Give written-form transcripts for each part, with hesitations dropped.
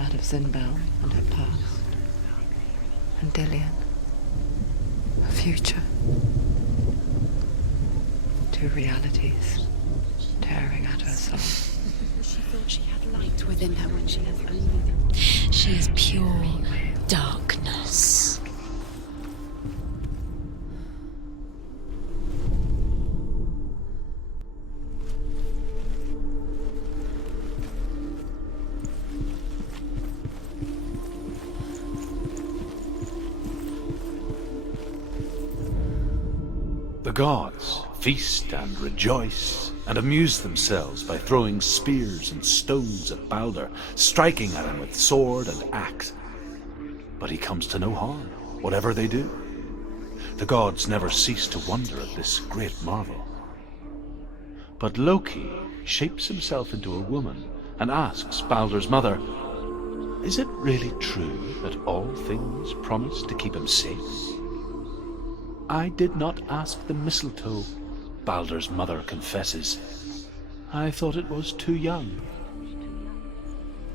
that of Zinbel and her past, and Dillian, her future. Two realities tearing at her soul. She thought she had light within her when she has only... She is pure darkness. The gods feast and rejoice and amuse themselves by throwing spears and stones at Balder, striking at him with sword and axe. But he comes to no harm, whatever they do. The gods never cease to wonder at this great marvel. But Loki shapes himself into a woman and asks Balder's mother, "Is it really true that all things promise to keep him safe?" "I did not ask the mistletoe," Balder's mother confesses. "I thought it was too young."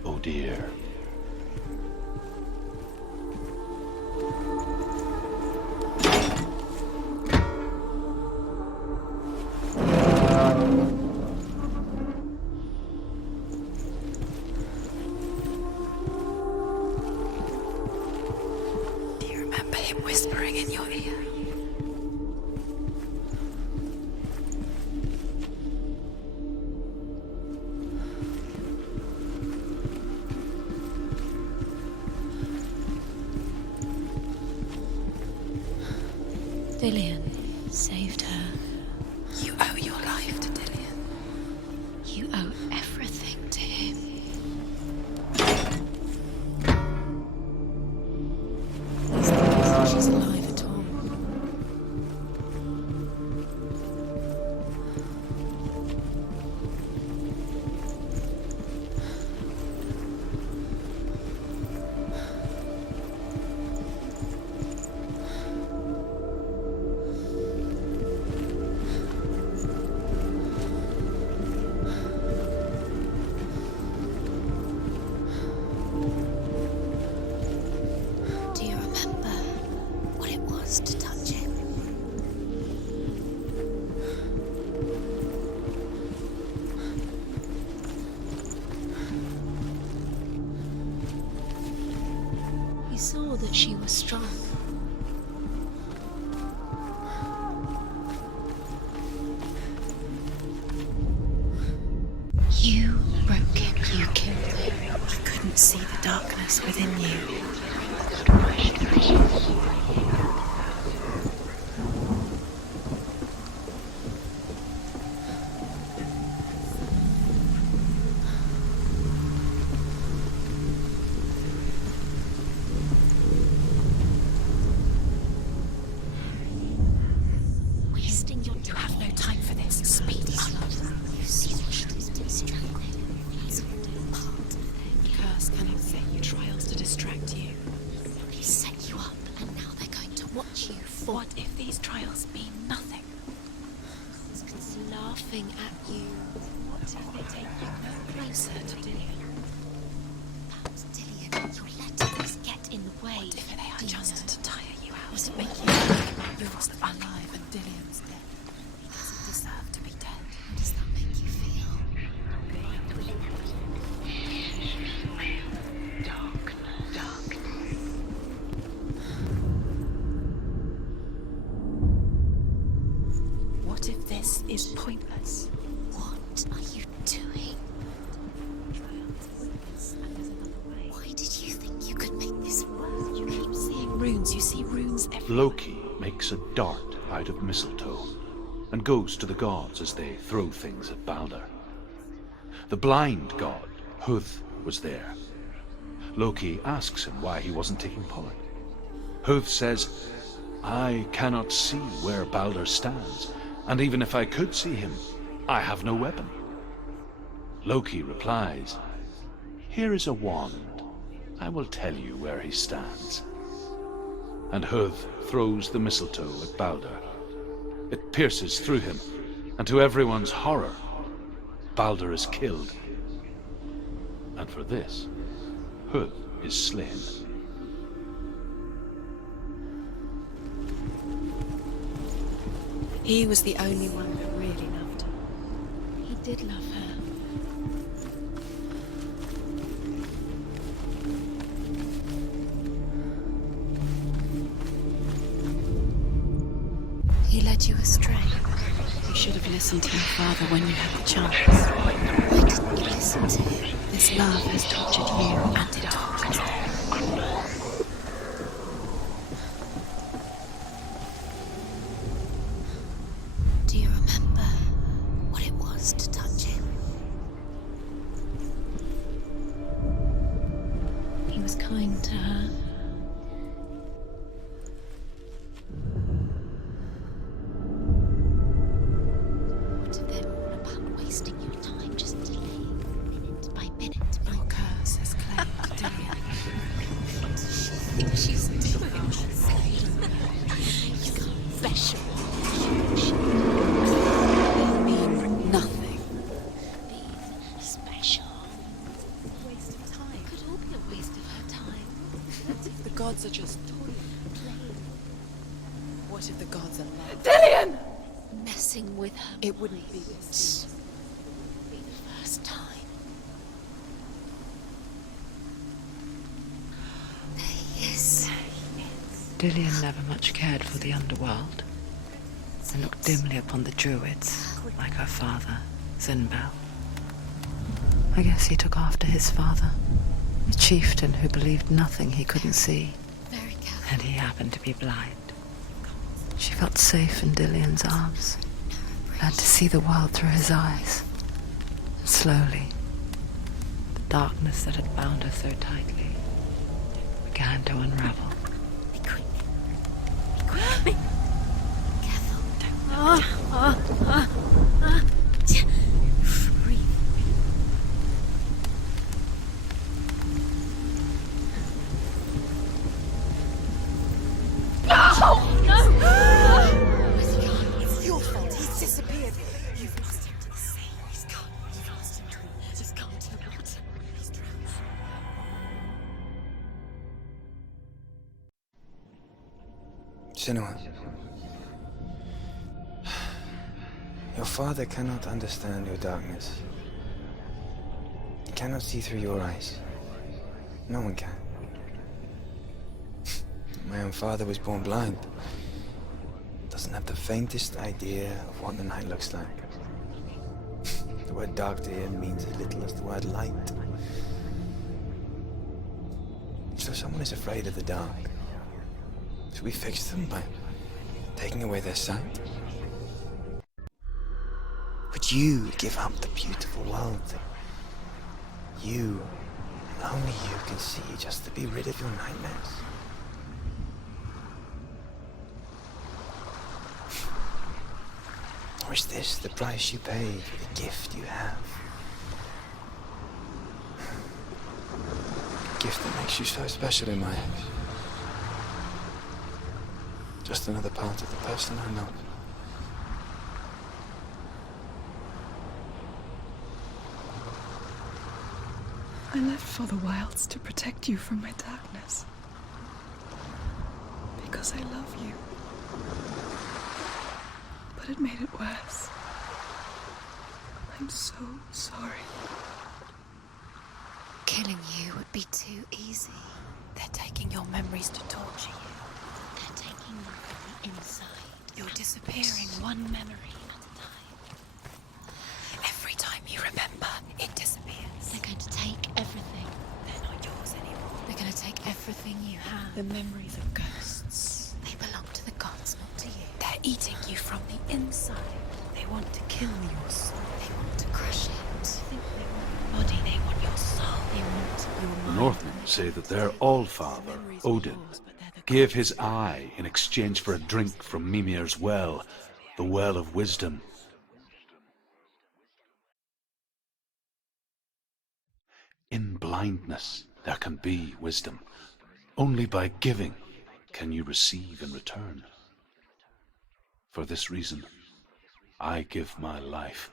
Oh dear. Do you remember him whispering in your ear? Dillian saved her. You owe your life to Dillian. You owe everything to him. She's alive at all. Do you remember what it was to touch him? You saw that she was strong. You broke him, you killed him. I couldn't see the darkness within you. Wasting your time. You have no time for this. Speed up. You see what she is distracted. It's all part of it. The curse cannot set you trials to distract you. They set you up, and now they're going to watch you fall. What if these trials mean nothing? It's laughing at you. What if they take you no closer to Dillian? Perhaps Dillian, you're letting this get in the way. What if they are just to tire you out? Does it make you think you're alive and Dillian's dead? He doesn't deserve to be dead. How does that make you feel? What if this is pointless? What are you doing? Why did you think you could make this work? You keep seeing runes. You see runes everywhere. Loki makes a dart out of mistletoe and goes to the gods as they throw things at Balder. The blind god, Huth, was there. Loki asks him why he wasn't taking part. Huth says, "I cannot see where Balder stands, and even if I could see him, I have no weapon." Loki replies, "Here is a wand. I will tell you where he stands." And Huth throws the mistletoe at Balder. It pierces through him, and to everyone's horror, Balder is killed. And for this, Hood is slain. He was the only one that really loved her. He did love her. He led you astray. You should have listened to your father when you had the chance. Why didn't you listen to him? This love has tortured you, and it tortures them. Do you remember what it was to touch him? He was kind to her. What if they're all about wasting your time just delaying minute by minute? Your curse has claimed Dillian. What does she think she's doing? You can't special. Mean nothing. Being special. Waste of time. It could all be a waste of her time. What if the gods are just toying, playing? What if the gods are love? Dillian! Messing with her. It wouldn't be this. It would be the first time. There he is. Dillian never much cared for the underworld, and looked dimly upon the druids, like her father, Zinbel. I guess he took after his father, a chieftain who believed nothing he couldn't see, Very careful. and he happened to be blind. She felt safe in Dillian's arms, learned to see the world through his eyes. And slowly, the darkness that had bound her so tightly began to unravel. Be quick. Be quick. Careful. Breathe. Where's he gone? It's your fault. He's disappeared. You've lost him to the sea. He's gone. You've lost him to him. He's gone to the water. He's drowned. Senua, your father cannot understand your darkness. He cannot see through your eyes. No one can. My own father was born blind. Doesn't have the faintest idea of what the night looks like. The word dark to him means as little as the word light. So someone is afraid of the dark. Should we fix them by taking away their sight? Would you give up the beautiful world that you, and only you, can see just to be rid of your nightmares? Or is this the price you pay for the gift you have? A gift that makes you so special in my eyes. Just another part of the person I know. I left for the wilds to protect you from my darkness. Because I love you. But it made it worse. I'm so sorry. Killing you would be too easy. They're taking your memories to torture you. They're taking them from the inside. You're disappearing one memory at a time. Every time you remember, it disappears. They're going to take everything. They're not yours anymore. They're going to take everything you have. The memories of ghosts. They belong to the gods, not to you. They're eating you from the inside. They want to kill your soul. They want to crush it. They want your body. They want your soul. They want your mind. The Northmen say that their all-father, Odin, gave his eye in exchange for a drink from Mimir's well, the well of wisdom. In blindness there can be wisdom. Only by giving can you receive in return. For this reason, I give my life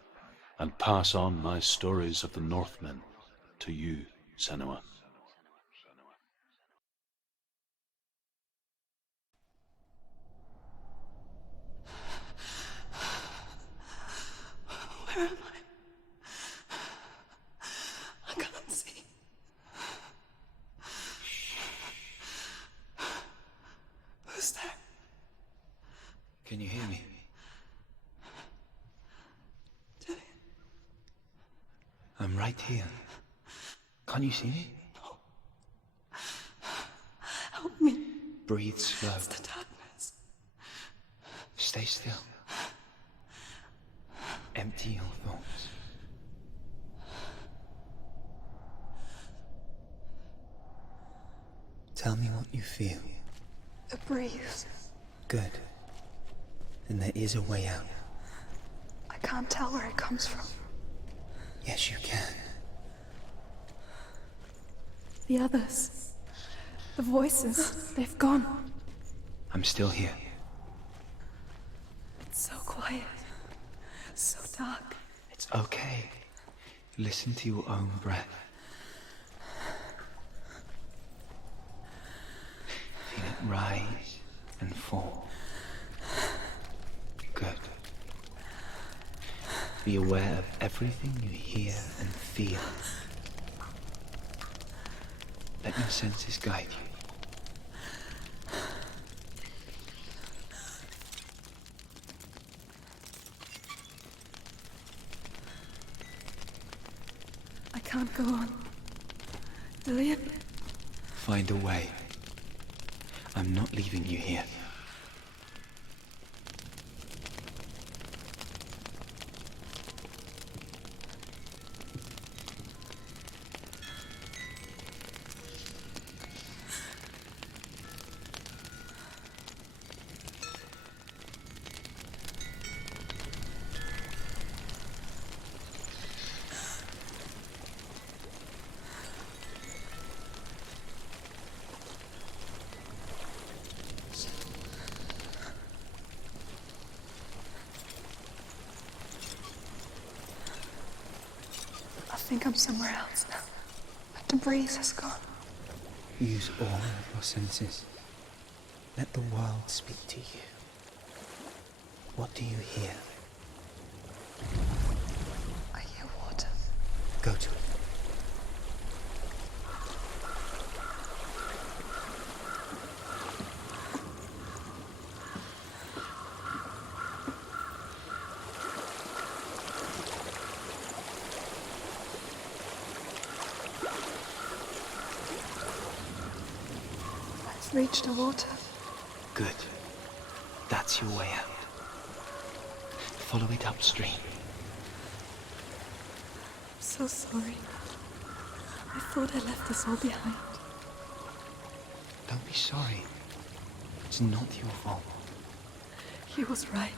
and pass on my stories of the Northmen to you, Senua. Can you hear me? I'm right here. Can't you see me? Help me. Breathe slow. It's the darkness. Stay still. Empty your thoughts. Tell me what you feel. The breeze. Good. Then there is a way out. I can't tell where it comes from. Yes, you can. The others. The voices. They've gone. I'm still here. It's so quiet. So dark. It's okay. Listen to your own breath. Feel it rise and fall. Good. Be aware of everything you hear and feel. Let your senses guide you. I can't go on. Lillian? Find a way. I'm not leaving you here. I think I'm somewhere else now. But the breeze has gone. Use all of your senses. Let the world speak to you. What do you hear? I hear water. Go to it. I've reached the water. Good. That's your way out. Follow it upstream. I'm so sorry. I thought I left us all behind. Don't be sorry. It's not your fault. He was right.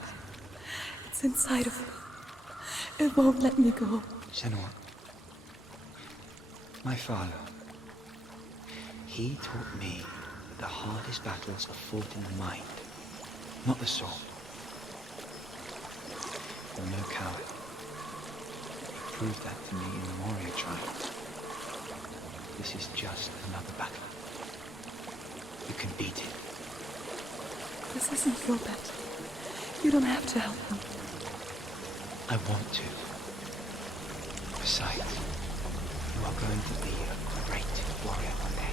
It's inside of me. It won't let me go. Senua. My father. He taught me that the hardest battles are fought in the mind, not the sword. You're no coward. You proved that to me in the warrior trials. This is just another battle. You can beat it. This isn't your bet. You don't have to help him. I want to. Besides, you are going to be a great warrior one day.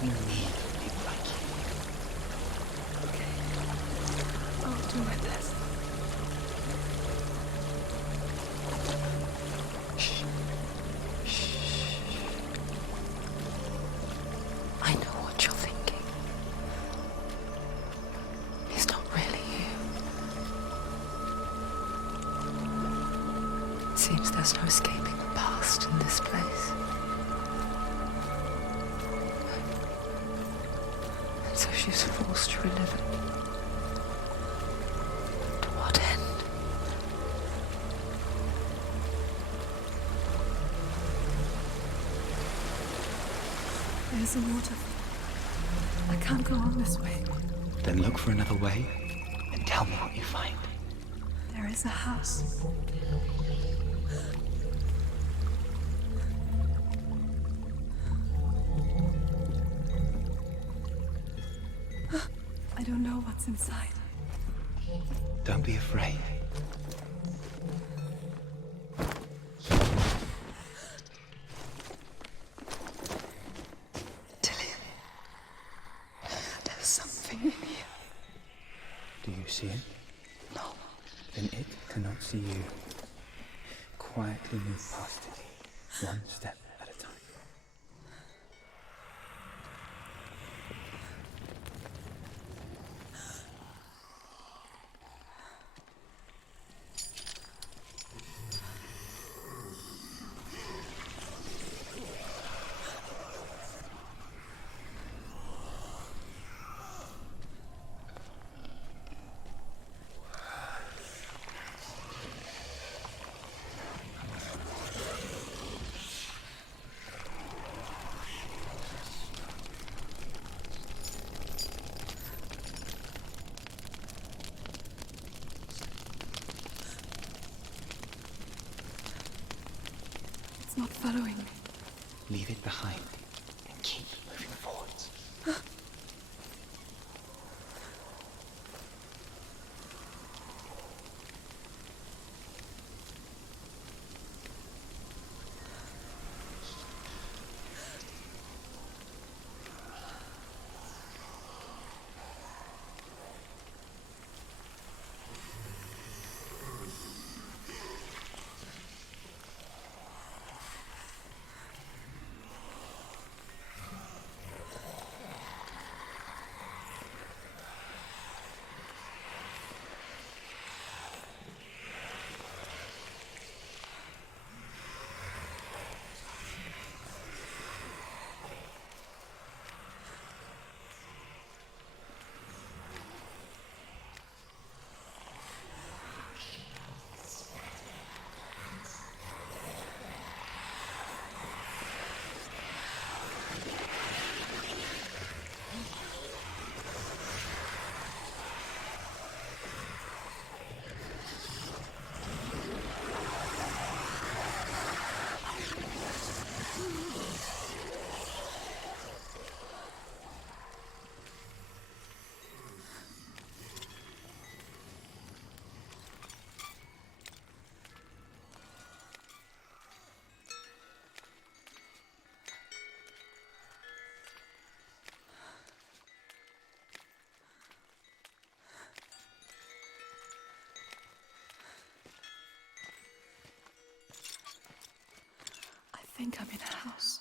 We need people like you. I'll do my best. I know what you're thinking. He's not really here. Seems there's no escaping the past in this place. And so she's forced to relive it. To what end? There's a waterfall. I can't go on this way. Then look for another way and tell me what you find. There is a house. I don't know what's inside. Don't be afraid. Tilly, there's something in here. Do you see it? No. Then it cannot see you. Quietly move past it, one step at a time. It's not following me. Leave it behind and keep moving forwards. I think I'm in a house.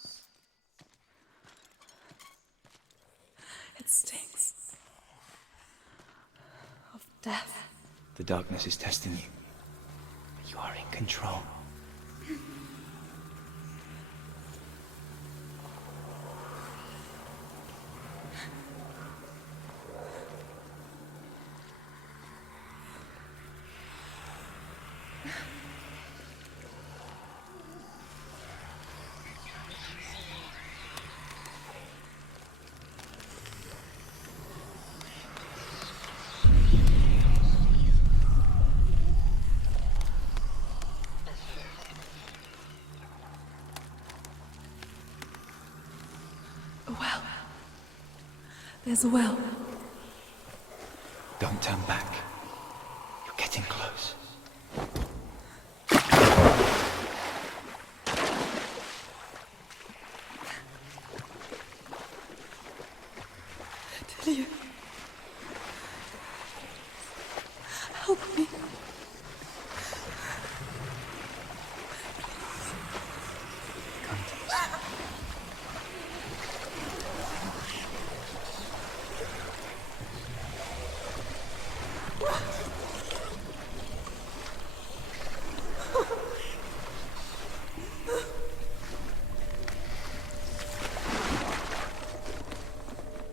It stinks of death. The darkness is testing you. But you are in control. A well. There's a well. Don't turn back. You're getting close. Delia. Help me. Come to the side.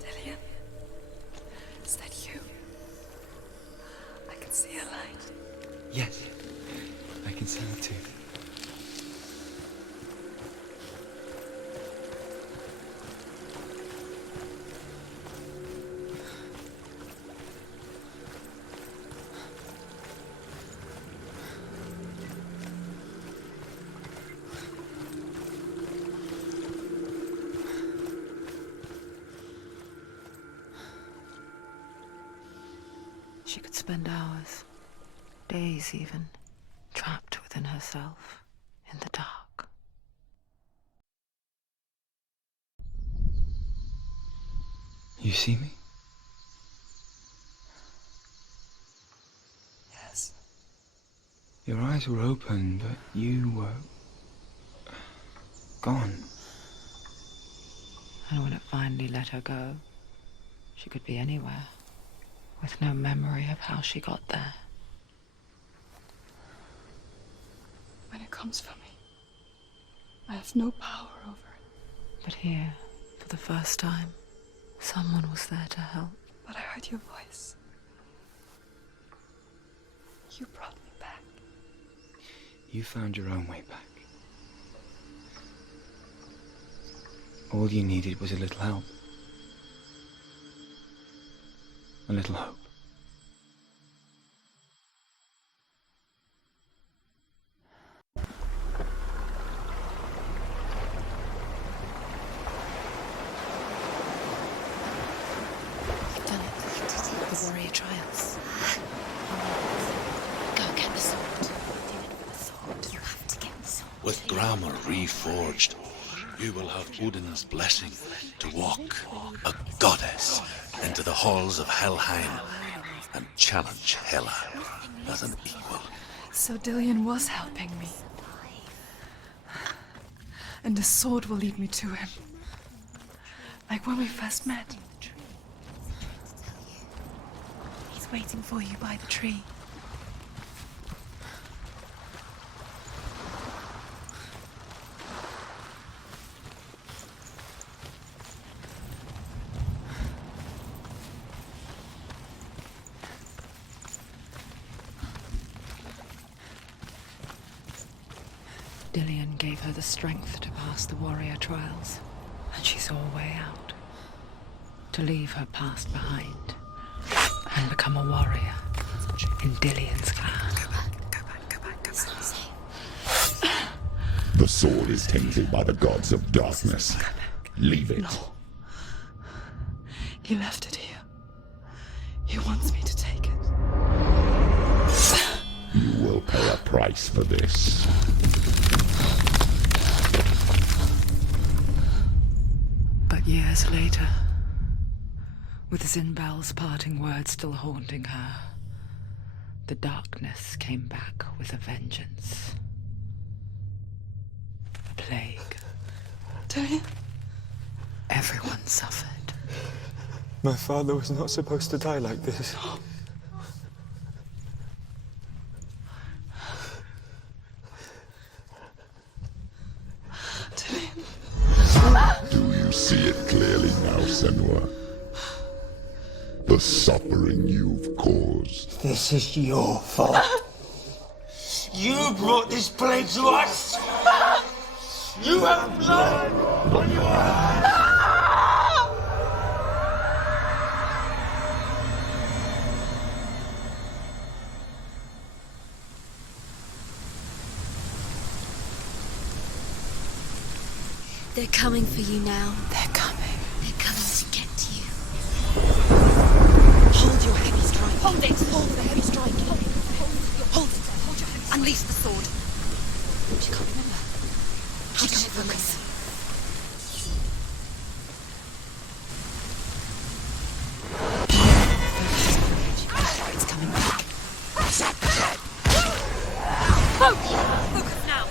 Delia. Is that you? I can see a light. Yes, I can see you too. She could spend hours, days even, trapped within herself, in the dark. You see me? eyes were open, but you were gone. And when it finally let her go, she could be anywhere, with no memory of how she got there. When it comes for me, I have no power over it. But here, for the first time, someone was there to help. But I heard your voice. You brought me back. You found your own way back. All you needed was a little help. A little hope. You've done it. The warrior trials. Go get the sword. Do it for the sword. You have to get the sword. With grammar reforged, you will have Odin's blessing to walk, a goddess, into the halls of Helheim and challenge Hela as an equal. So Dillion was helping me. And the sword will lead me to him. Like when we first met. He's waiting for you by the tree. Dillion gave her the strength to pass the warrior trials, and she saw a way out. To leave her past behind and become a warrior in Dillion's clan. Go back. It's not safe. The sword is tainted by the gods of darkness. Leave it. No. He left it here. He wants me to take it. You will pay a price for this. But years later, with Zinbel's parting words still haunting her, the darkness came back with a vengeance. A plague. Dillion? Everyone suffered. My father was not supposed to die like this. Do you see it clearly now, Senua? The suffering you've caused. This is your fault. You brought this plague to us. You have blood on your hands. They're coming for you now. They're coming. They're coming to get to you. Hold your heavy strike. Hold it. Hold the heavy strike. Hold it. Hold it. Hold your heavy strike. Unleash the sword. She can't remember. How can she focus? It's coming back. Focus now.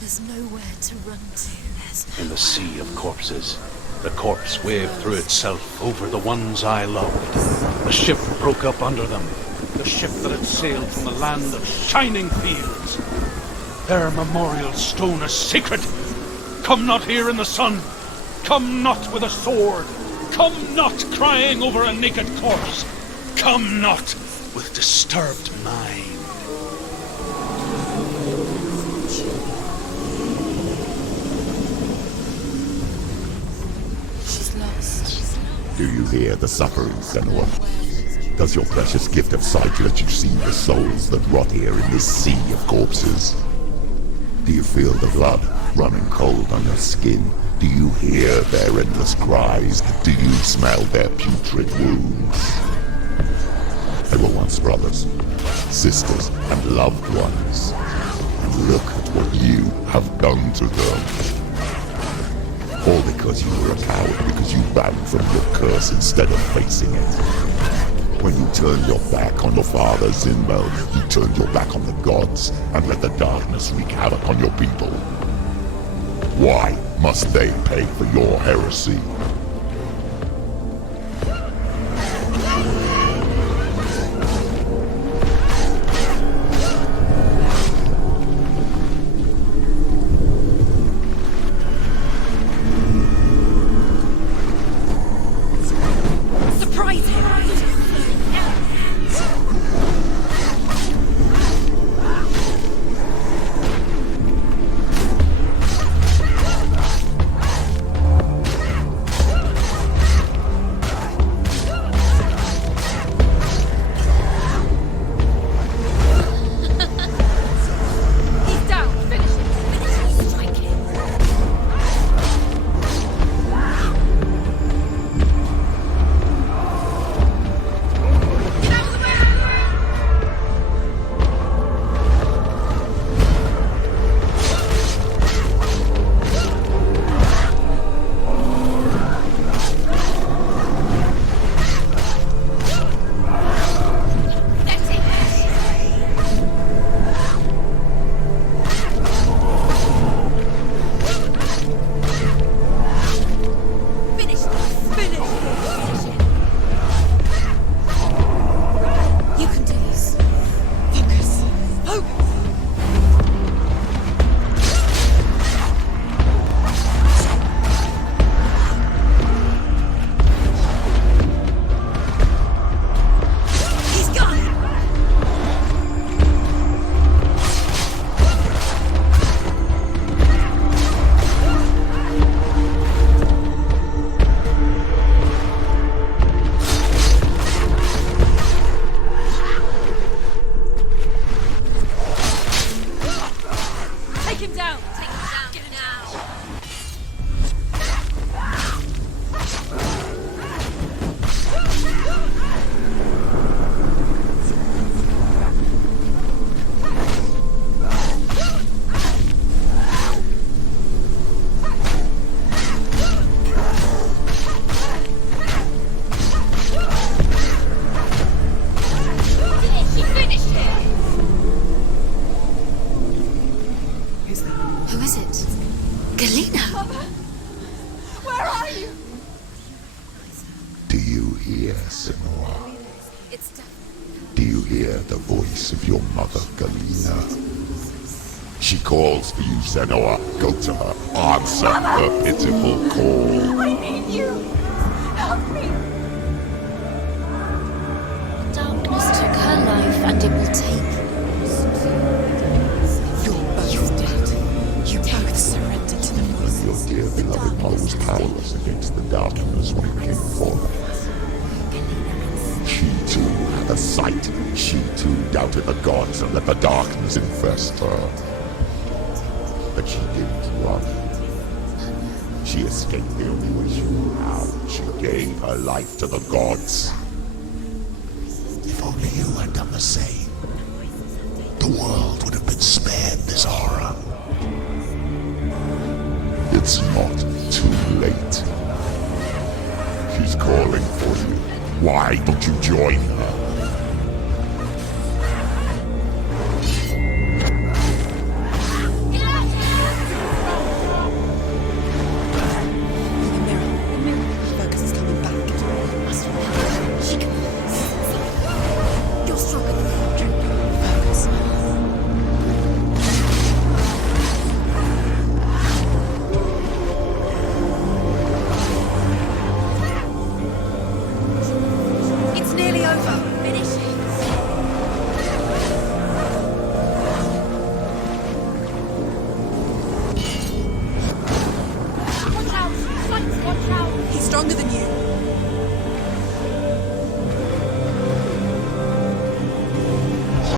There's nowhere to run to. In the sea of corpses, the corpse waved through itself over the ones I loved. The ship broke up under them, the ship that had sailed from the land of shining fields. Their memorial stone is sacred. Come not here in the sun. Come not with a sword. Come not crying over a naked corpse. Come not with disturbed mind. She's lost. Do you hear the suffering, Senua? Does your precious gift of sight let you see the souls that rot here in this sea of corpses? Do you feel the blood running cold on your skin? Do you hear their endless cries? Do you smell their putrid wounds? They were once brothers, sisters, and loved ones. And look at what you have done to them. All because you were a coward, because you ran from your curse instead of facing it. When you turned your back on your father, Zinbel, you turned your back on the gods and let the darkness wreak havoc on your people. Why must they pay for your heresy? Surprise him! He's down. Finish him. Strike him. Get out of the way! That's it. Finish this. Finish. You can do this. Focus. Focus. He's gone. Take him down. Take him down. Get him now. Finish him. Who's that? Who is it? Galena. Where are you? Do you hear, Senua? It's definitely. Do you hear the voice of your mother, Galena? She calls for you, Senua. Go to her. Answer her pitiful call. I need you. Help me. Darkness took her life, and it will take yours. You're dead. You both surrendered to the Your voices. dear beloved mother was powerless against the darkness when it came forth. She too had a sight. She too doubted the gods and let the darkness infest her. But she didn't run. She escaped the only way she knew how. She gave her life to the gods. If only you had done the same, the world would have been spared this horror. It's not too late. She's calling for you. Why don't you join her? Focus is coming back. You're stronger than that. Focus. It's nearly over. Finish it. Watch out! Watch out! He's stronger than you.